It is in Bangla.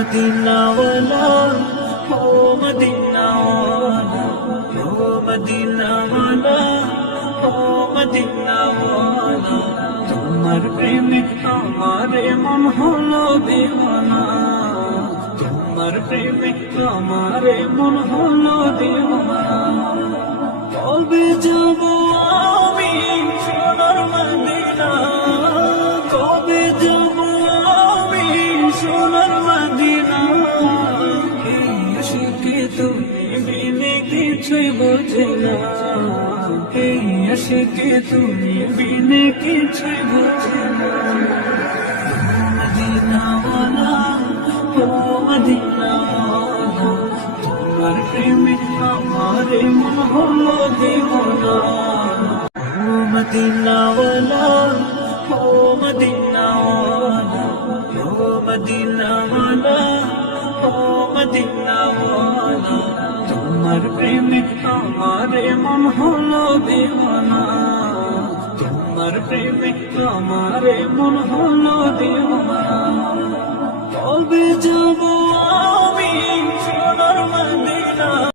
मदीना वाला, ओ मदीना वाला, ओ मदीना वाला, ओ मदीना वाला। তোমার প্রেমে আমারে মন হলো দিওয়ানা, তোমার প্রেমে আমারে মন হলো দিওয়ানা। কবে যাব আমি সোনার মদিনা, কবে যাব আমি সোনার মদিনা। এই আশিকে তুমি বিনে কিছুই বোঝে না, এই আশিকে তুমি বিনে কিছুই বোঝে না। মদিনা ওয়ালা, ও মদিনা ওয়ালা, তোমার প্রেমে আমারে মন হলো দিওয়ানা। ও মদিনা ওয়ালা, ও মদিনা ওয়ালা, ও মদিনা ওয়ালা, ও মদিনা ওয়ালা। তোমার প্রেমে আমারে মন হলো দিওয়ানা, তোমার প্রেমে আমারে মন হলো দিওয়ানা।